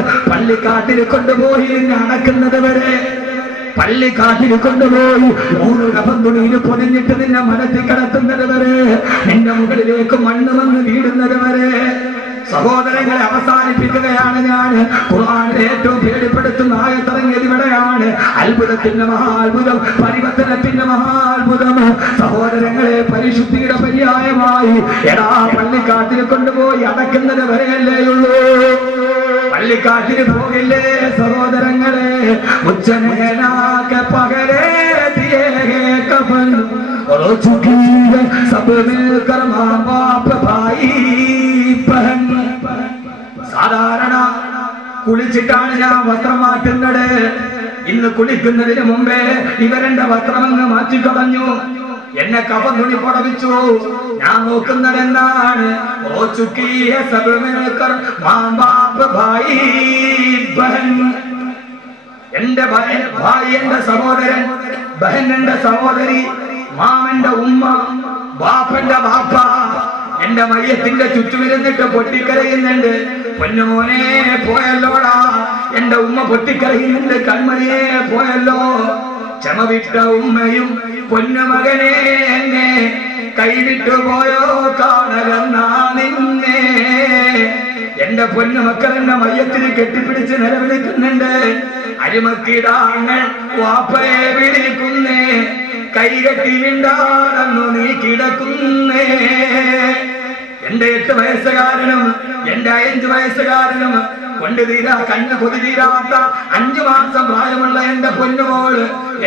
പള്ളിക്കാട്ടിൽ കൊണ്ടുപോയി അടക്കുന്നത് വരെ. പള്ളിക്കാട്ടിൽ കൊണ്ടുപോയി നൂറ് പൊലിഞ്ഞിട്ട് പൊതിഞ്ഞിട്ട് നിന്നെ മരത്തിൽ കിടത്തുന്നത് വരെ. നിന്റെ മുകളിലേക്ക് മണ്ണ് വന്ന് വീടുന്നത് വരെ. സഹോദരങ്ങളെ അവസാനിപ്പിക്കുകയാണ് ഞാൻ. ഖുർആനിലെ ഏറ്റവും പേടിപ്പെടുത്തുന്ന ആയത്തിറങ്ങിയത് ഇവിടെയാണ്. അത്ഭുതത്തിന്റെ മഹാത്ഭുതം പരിവർത്തനത്തിന്റെ മഹാത്ഭുതം. സഹോദരങ്ങളെ പരിശുദ്ധിയുടെ പര്യായമായി എടാ പള്ളിക്കാട്ടിൽ കൊണ്ടുപോയി അടക്കുന്നത് വരെയല്ലേയുള്ളൂ പള്ളിക്കാട്ടിന് പോകില്ലേ സഹോദരങ്ങളെ മുച്ചനേനാക്ക പകരേ ദിയേ ഹേ കഫൻ और चुकी है सब मिलकर माँ बाप भाई बहन സാധാരണ കുളിച്ചിട്ടാണ് ഞാൻ വസ്ത്രം മാറ്റുന്നത് ഇന്ന് കുളിക്കുന്നതിന് മുമ്പേ ഇവരെന്റെ വസ്ത്രമങ്ങ് മാറ്റിക്കളഞ്ഞു എന്നെ കഫം തുണി പൊടവിച്ചു ഞാൻ നോക്കുന്നത് എന്താണ്? ഓ ചുക്കിയ എന്റെ ഭായി എന്റെ സഹോദരൻ ബഹൻ എന്റെ സഹോദരി മാമന്റെ ഉമ്മ ബാപ്പന്റെ ബാപ്പ. എന്റെ മയ്യത്തിന്റെ ചുറ്റുമിരുന്നിട്ട് പൊട്ടിക്കരയുന്നുണ്ട്. പൊന്നുമോനെ പോയല്ലോടാ. എന്റെ ഉമ്മ പൊട്ടിക്കരയുന്നുണ്ട്. കൺമണിയെ പോയല്ലോ. ക്ഷമവിട്ട ഉമ്മയും പൊന്നുമകനെ എന്നെ കൈവിട്ടു പോയോ കാണകന്നാ നിന്നെ. എന്റെ പൊന്നു മക്കൾ എന്നെ മയ്യത്തിന് കെട്ടിപ്പിടിച്ച് നിലവിളിക്കുന്നുണ്ട്. അരിമക്കിടാങ്ങൾ വാപ്പയെ വിളിക്കുന്നേ. കൈകെട്ടി മിണ്ടാടന്നു നീ കിടക്കുന്നേ. എന്റെ എട്ട് വയസ്സുകാരനും എന്റെ അഞ്ചു വയസ്സുകാരനും കൊണ്ട് തീരാ കണ്ണ് കൊതി തീരാത്ത അഞ്ചു മാസം പ്രായമുള്ള എന്റെ പൊന്നുമോൾ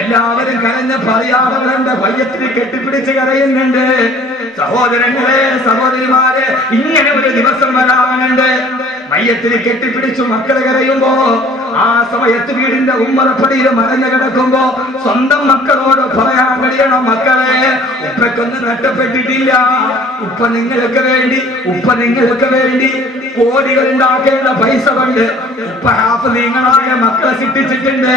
എല്ലാവരും കരഞ്ഞ് പറയാവുന്ന എന്റെ കെട്ടിപ്പിടിച്ച് കരയുന്നുണ്ട്. സഹോദരങ്ങളെ സഹോദരിമാരെ ഇങ്ങനെ ഒരു ദിവസം വരാനുണ്ട്. മയ്യത്തിന് കെട്ടിപ്പിടിച്ചു മക്കളെ കരയുമ്പോ ആ സമയത്ത് വീടിന്റെ ഉമ്മറപ്പടിയിൽ മറഞ്ഞു കിടക്കുമ്പോ സ്വന്തം മക്കളോട് പറയാൻ കഴിയണം മക്കളെ ഉപ്പക്കൊന്നും നഷ്ടപ്പെട്ടിട്ടില്ല. ഉപ്പ നിങ്ങൾക്ക് വേണ്ടി ഉപ്പ നിങ്ങൾക്ക് വേണ്ടി കോടികൾ ഉണ്ടാക്കേണ്ട പൈസ കൊണ്ട് ഉപ്പ ഹാഫ് നിങ്ങളായ മക്കളെ സിട്ടിച്ചിട്ടുണ്ട്.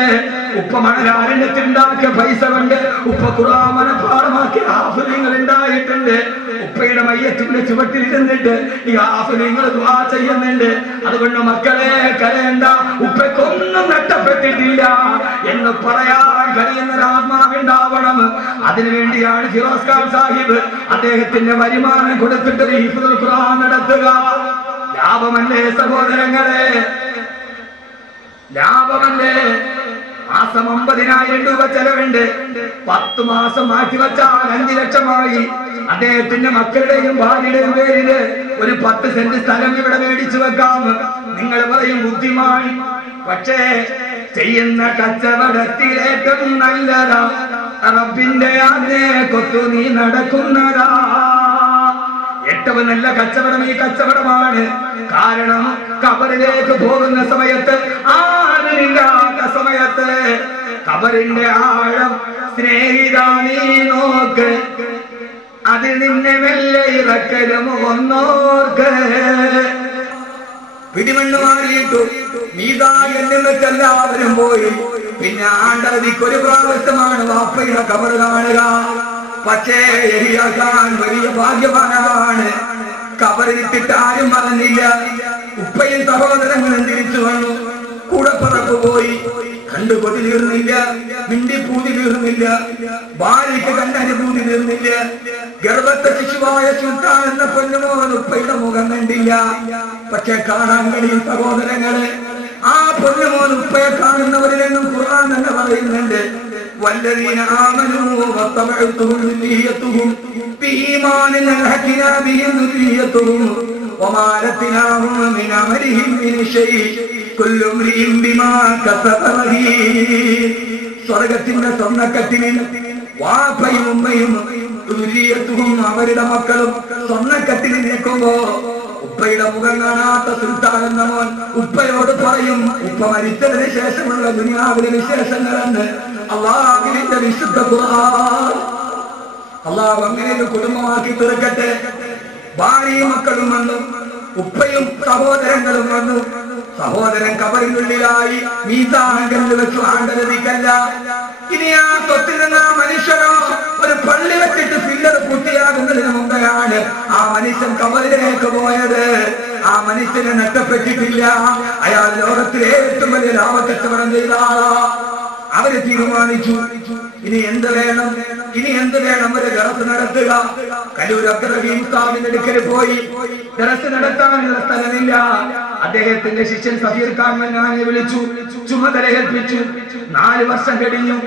ഉപ്പ മണരാരണ്യത്തിണ്ടാക്കിയ പൈസ കൊണ്ട് ഉപ്പ കുറാമനപ്പാടമാക്കിയ ഹാഫ് നിങ്ങൾ ഉണ്ടായിട്ടുണ്ട്. ഉപ്പയുടെ മയ്യത്തിന്റെ ചുവട്ടിൽ ഇരുന്നിട്ട് ഈ ഹാഫ് നിങ്ങൾ ദുആ ചെയ്യുന്നുണ്ട്. അതുകൊണ്ട് മക്കളെ കരയണ്ട. ഉപ്പയ്ക്കൊന്നും നഷ്ടപ്പെട്ടിട്ടില്ല എന്ന് പറയാൻ കഴിയുന്ന ഒരാത്മാവിണ്ടാവണം അതിനുവേണ്ടിയാണ് ഫിറോസ് ഖാൻ സാഹിബ് അദ്ദേഹത്തിന്റെ വരുമാനം കൊടുത്തിട്ട് ഖുർആൻ നടത്തുക. ലാഭമല്ലേ സഹോദരങ്ങളെ? ലാഭമല്ലേ? മാസം അമ്പതിനായിരം രൂപ ചെലവുണ്ട്. പത്തു മാസം മാറ്റിവെച്ചാൽ അഞ്ചു ലക്ഷമായി. അദ്ദേഹത്തിന്റെ മക്കളുടെയും ഭാര്യയുടെയും പേരിൽ ഒരു പത്ത് സെന്റ് സ്ഥലം ഇവിടെ മേടിച്ചു വെക്കാം. നിങ്ങൾ പറയും ബുദ്ധിമാൻ പക്ഷേ ചെയ്യുന്ന കച്ചവടത്തിലേറ്റവും നല്ലതാ. റബ്ബിന്റെ ആജ്ഞ കൊത്തു നീ നടക്കുന്നതാ. ഏറ്റവും നല്ല കച്ചവടം ഈ കച്ചവടമാണ്. കാരണം കബറിലേക്ക് പോകുന്ന സമയത്ത് ആരില്ലാത്ത സമയത്ത് കബറിന്റെ ആഴം സ്നേഹിത നോക്ക്. അതിൽ നിന്നെ മെല്ലെ ഇറക്കലും ഒന്നോർക്ക്. പിടിമണ്ണ് മാറിയിട്ടു മീതാകെല്ലാവരും പോയി. പിന്നെ ആണ്ടതിക്ക് ഒരു പ്രാവശ്യമാണ് വാപ്പയുടെ കബർ കാണുക. പക്ഷേ എരിയാക്കാൻ വലിയ ഭാഗ്യവാനാണ്. കബറിലിട്ടിട്ട് ആരും പറഞ്ഞില്ല ഉപ്പയും സഹോദരങ്ങളും തിരിച്ചു വന്നു? കൂടപ്പറപ്പ് പോയി. കണ്ടു കൊതി തീർന്നില്ല. മിണ്ടി പൂതി തീർന്നില്ല. ഭാര്യയ്ക്ക് കണ്ടനുഭൂതി തീർന്നില്ല. ഗർഭത്തെ ശിശുവായ സുൽത്താൻ എന്ന പൊന്നുമോൻ ഉപ്പയുടെ മുഖം കണ്ടില്ല. പക്ഷെ കാണാൻ കഴിയും സഹോദരങ്ങളെ. ആ പൊന്നുമോൻ ഉപ്പയെ കാണുന്നവരിലെന്നും ഖുർആൻ തന്നെ പറയുന്നുണ്ട്. والذين آمنوا واتبعتهم ذريتهم بإيمان ألحقنا بهم ذريتهم وما لتناهم من عملهم من شيء كل امرئ بما كسب رهين സ്വർഗത്തിന്റെ സ്വർണ്ണക്കട്ടിലിൽ വാപ്പയും ഉമ്മയും തുല്യത്തും അവരുടെ മക്കളും സ്വർണ്ണക്കട്ടിലിൽ നിൽക്കുമ്പോ ഉപ്പയുടെ മുഖം കാണാത്ത സുൽത്താൻ എന്ന മോൻ ഉപ്പയോട് പറയും ഉപ്പ മരിച്ചതിന് ശേഷമുള്ള ദുനിയാവിലെ വിശേഷങ്ങളെന്ന് അള്ളാഹുവിന്റെ വിശുദ്ധ അള്ളാഹു അങ്ങനെ ഒരു കുടുംബമാക്കി തീർക്കട്ടെ ഭാര്യയും മക്കളും വന്നു. ഉപ്പയും സഹോദരങ്ങളും വന്നു. സഹോദരൻ കബറിനുള്ളിലായി മീസാഹങ്കലിൽ വെച്ചു ആണ്ടലതിക്കല്ല. ഇനി ആ സ്വത്തിൽ നിന്ന് മനുഷ്യനോ ഒരു പള്ളി വെച്ചിട്ട് ഫില്ലർ പൂർത്തിയാകുന്നതിന് മുമ്പെയാണ് ആ മനുഷ്യൻ കബറിലേക്ക് പോയത്. ആ മനുഷ്യനെ നഷ്ടപ്പെട്ടിട്ടില്ല. അയാൾ ലോകത്ത് ലാഭക്കച്ചവടം ചെയ്ത ആളാ. അവർ തീരുമാനിച്ചു. ഇനി എന്ത് വേണം? ഇനി എന്ത് വേണം? ഒരു ദറസ് നടത്തുക. കലൂർ അബ്ദുറഹീം സാഹിബിന്റെ അടുക്കൽ പോയി. ദറസ് നടത്താനുള്ള സ്ഥലമില്ല. അദ്ദേഹത്തിന്റെ ശിഷ്യൻ സഫീർ ഖാൻ മന്നാനെ വിളിച്ചു. ചുമതല ഏൽപ്പിച്ചു. നാല് വർഷം കഴിഞ്ഞു.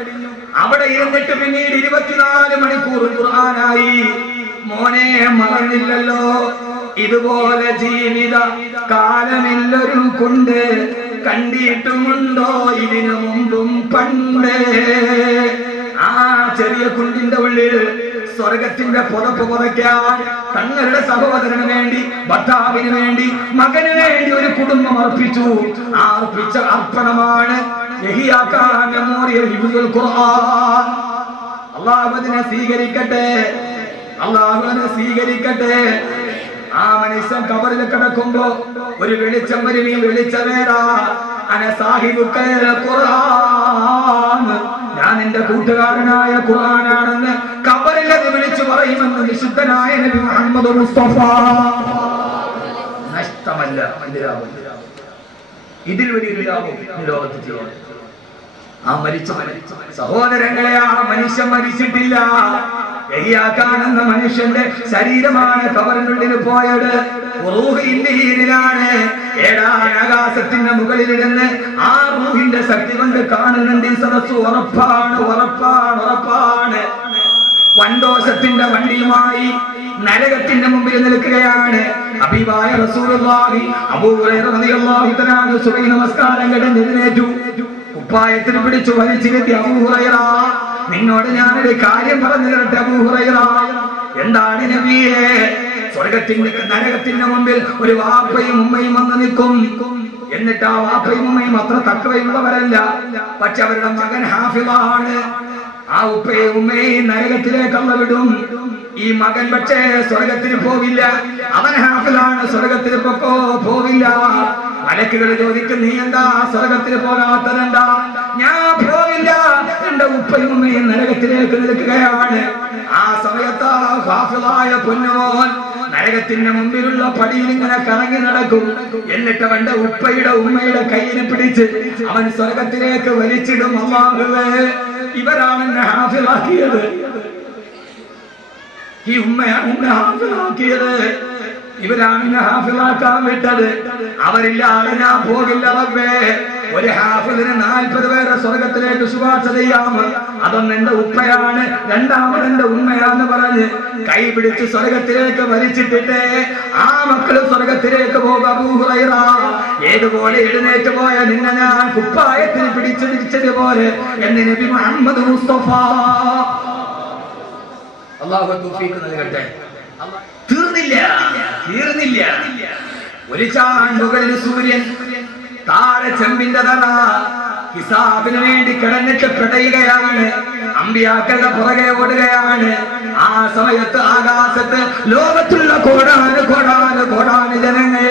അവിടെ ഇരുന്നിട്ട് പിന്നീട് ഇരുപത്തിനാല് മണിക്കൂർ ഖുർആനായി. മോനെ മറന്നില്ലല്ലോ. ഇതുപോലെ ജീവിത കാലമില്ലൊരു കൊണ്ട് കണ്ടിട്ടുമുണ്ടോ? ഇതിനു മുമ്പും പണ്ട്. ആ ചെറിയ കുണ്ടിന്റെ ഉള്ളിൽ സ്വർഗത്തിന്റെ പുതപ്പ് പുതയ്ക്കാൻ തങ്ങളുടെ സഹോദരന് വേണ്ടി ഭർത്താവിന് വേണ്ടി മകന് വേണ്ടി ഒരു കുടുംബം അർപ്പിച്ചു. ആ അർപ്പിച്ച അർപ്പണമാണ് അള്ളാഹുവിനെ സ്വീകരിക്കട്ടെ. അള്ളാഹുവിനെ സ്വീകരിക്കട്ടെ. ആ മനുഷ്യൻ കബറിൽ കിടക്കുമ്പോ ഒരു വെളിച്ചം വരും ഈ വെളിച്ചമേടാ ഞാൻ എന്റെ കൂട്ടുകാരനായ ഖുർആനാണെന്ന് കബറിൽ അത് വിളിച്ചു പറയുമെന്ന് വിശുദ്ധനായ നബി മുഹമ്മദ് മുസ്തഫ. നഷ്ടമല്ല. ഇതിൽ വലിയൊരു ലാഭം ലോകത്ത് മരിച്ച സഹോദരങ്ങളെ ആ മനുഷ്യൻ മരിച്ചിട്ടില്ല. എയ്യാക്കാണെന്ന മനുഷ്യന്റെ ശരീരമാണ് കവറിനുള്ളിൽ പോയത്. ആകാശത്തിന്റെ മുകളിലിരുന്ന് ആ റൂഹിന്റെ ശക്തി കൊണ്ട് കാണുന്നുണ്ട് ഈ സദസ് ഉറപ്പാണ് ഉറപ്പാണ് ഉറപ്പാണ്. വണ്ടോശത്തിന്റെ വണ്ടിയുമായി നരകത്തിന്റെ മുമ്പിൽ നിൽക്കുകയാണ്. അഭിവായ റസൂലുള്ളാഹി നമസ്കാരം കഴിഞ്ഞ് എഴുന്നേറ്റു കുപ്പായത്തിൽ പിടിച്ചു വലിച്ചിരുത്തി അബൂ ഹുറൈറ നിന്നോട് ഞാനൊരു കാര്യം പറഞ്ഞു തരട്ടെ എന്താണ് നബിയെ? സ്വർഗത്തിന്റെ നരകത്തിന്റെ മുമ്പിൽ ഒരു വാപ്പയും ഉമ്മയും വന്ന് നിൽക്കും. എന്നിട്ട് ആ വാപ്പയും ഉമ്മയും അത്ര തക്കവയുള്ളവരല്ല. പക്ഷെ അവരുടെ മകൻ ഹാഫിളാണ് ആ ഉപ്പയെ ഉമ്മയെയും നരകത്തിലേക്കുള്ള വിടും. ഈ മകൻ പക്ഷേ സ്വർഗത്തിന് പോവില്ല. അവൻ ഹാഫിലാണ് സ്വർഗത്തിന് പൊക്കോ പോവില്ല. മലക്കുകൾ ചോദിക്കും നീ എന്താ സ്വർഗത്തിന് പോകാത്തതെന്താ? ഉപ്പയും നരകത്തിലേക്ക് നിൽക്കുകയാണ് ആ സമയത്ത് ഹാഫിളായ പൊന്നുമോഹൻ നരകത്തിന്റെ മുമ്പിലുള്ള പടിയിൽ ഇങ്ങനെ കറങ്ങി നടക്കും. എന്നിട്ട് അവന്റെ ഉപ്പയുടെ ഉമ്മയുടെ കയ്യിൽ പിടിച്ച് അവൻ സ്വർഗത്തിലേക്ക് വലിച്ചിടും. അമ്മാവേ ഇവരാണ് എന്നെ ഹാഫിളാക്കിയത് ഈ ഉമ്മയാണ് എന്നെ ഹാഫിളാക്കിയത് ഇവരാണ് എന്നെ ഹാഫിളാക്കാൻ വിട്ടത്. അവരില്ലാതെ ഞാൻ പോകില്ല റബ്ബേ. ഒരു ഹാഫിളിന് നാൽപ്പത് പേരെ സ്വർഗത്തിലേക്ക് ശുപാർശ ചെയ്യാം. അതൊന്ന് എന്റെ ഉപ്പയാണ് രണ്ടാമത് എന്റെ ഉമ്മയാന്ന് പറഞ്ഞ് കൈ പിടിച്ച് സ്വർഗത്തിലേക്ക് വലിച്ചിട്ടിട്ടേ ആ മക്കൾ സ്വർഗത്തിലേക്ക് പോകാറ ഏതുപോലെ എഴുന്നേറ്റ് പോയ നിന്നെ ഞാൻ കുപ്പായത്തിൽ പിടിച്ചു തിരിച്ചതുപോലെ എന്ന് നബി മുഹമ്മദ് മുസ്തഫ. അള്ളാഹു തൗഫീഖ് നൽകട്ടെ. തീർന്നില്ല തീർന്നില്ല. ഒരു ചാണ്ടുകളിൽ സൂര്യൻ താഴെ ചെമ്പിന്റെ തല ഹിസാബിന് വേണ്ടി കിടന്നിട്ട് പിടയുകയാണ്. അമ്പിയാക്കളുടെ പുറകെ ഓടുകയാണ്. ആ സമയത്ത് ആകാശത്ത് ലോകത്തുള്ള കോടാന് കോടാന് കോടാന് ജനങ്ങൾ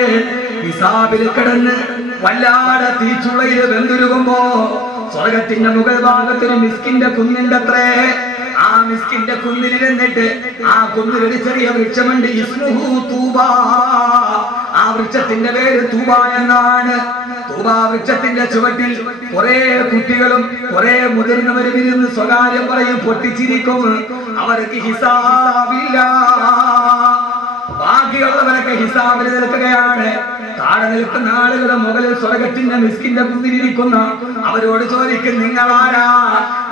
ഹിസാബിൽ കിടന്ന് വല്ലാതെ തീച്ചുളയിൽ വെന്തുരുകുമ്പോ സ്വർഗത്തിന്റെ മുകൾ ഭാഗത്തിന് മിസ്കിന്റെ കുന്നിന്റെ അത്രേ ആ മിസ്കിന്റെ കുന്നിൽ കുന്നിലിരുന്നിട്ട് ആ കുന്നിൽ ഒരു ചെറിയ വൃക്ഷമുണ്ട്. ആ വൃക്ഷത്തിന്റെ പേര് തൂബ എന്നാണ്. തൂബ വൃക്ഷത്തിന്റെ ചുവട്ടിൽ കുറെ കുട്ടികളും കുറെ മുതിർന്നവരും ഇരുന്ന് സ്വകാര്യം പറയും പൊട്ടിച്ചിരിക്കും. അവർക്ക് ഹിസാബില്ല. ബാക്കിയുള്ളവരൊക്കെ ഹിസാബിൽ നിൽക്കുകയാണ്. താഴെ നിൽക്കുന്ന ആളുകളുടെ മുകളിൽ സ്വർഗത്തിന്റെ മിസ്കിന്റെ കുന്നിലിരിക്കുന്ന അവരോട് ചോദിക്കും നിങ്ങൾ ആരാ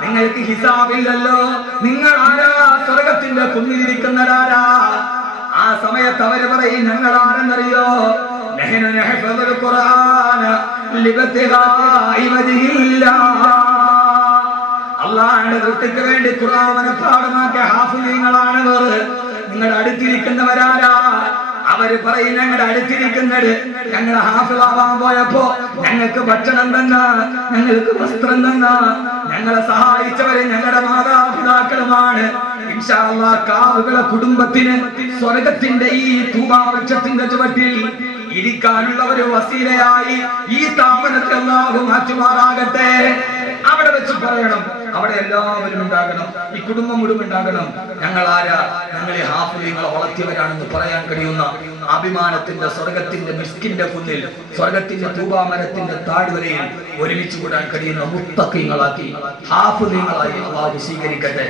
നിങ്ങൾക്ക് ഹിസാബില്ലല്ലോ. നിങ്ങൾ ആരാ സ്വർഗത്തിന്റെ കുന്നിലിരിക്കുന്നവരാരാ ആ സമയത്ത് അവർ പറയും ഞങ്ങൾ ആരെന്നറിയോ അള്ളാഹുടെ വൃത്തിക്ക് വേണ്ടി ഖുർആനെ പാഠമാക്കിയ ഹാഫിലീങ്ങളാണ് നിങ്ങളുടെ അടുത്തിരിക്കുന്നവരാരാ അവർ പറയും ഞങ്ങളുടെ അടുത്തിരിക്കുന്നത് ഞങ്ങൾ ഹാഫിളാവാൻ പോയപ്പോ ഞങ്ങൾക്ക് ഭക്ഷണം തന്ന ഞങ്ങൾക്ക് വസ്ത്രം തന്ന ഞങ്ങളെ സഹായിച്ചവര് ഞങ്ങളുടെ മാതാപിതാക്കളുമാണ്. കാവുകളെ കുടുംബത്തിന് സ്വർഗത്തിന്റെ ഈ തൂമാവൃക്ഷത്തിന്റെ ചുവട്ടിൽ ഇരിക്കാനുള്ള ഒരു വസീലയായി ഈ സ്ഥാപനത്തെ അല്ലാഹു മാറ്റുമാറാകട്ടെ. അവിടെ വെച്ച് പറയണം അവിടെ എല്ലാവരും ഉണ്ടാകണം ഈ കുടുംബം മുഴുവൻ ഉണ്ടാകണം. ഞങ്ങൾ ആരാ ഞങ്ങളെ ഹാഫിലിങ്ങളെ വളർത്തിയവരാണെന്ന് പറയാൻ കഴിയുന്ന അഭിമാനത്തിന്റെ സ്വർഗത്തിന്റെ മിസ്കിന്റെ കുന്നിൽ സ്വർഗത്തിന്റെ തൂപാമരത്തിന്റെ താഴ്വരയിൽ ഒരുമിച്ച് കൂടാൻ കഴിയുന്ന മുത്തക്കിങ്ങളാക്കി ഹാഫിലിങ്ങളായി അള്ളാഹു സ്വീകരിക്കട്ടെ.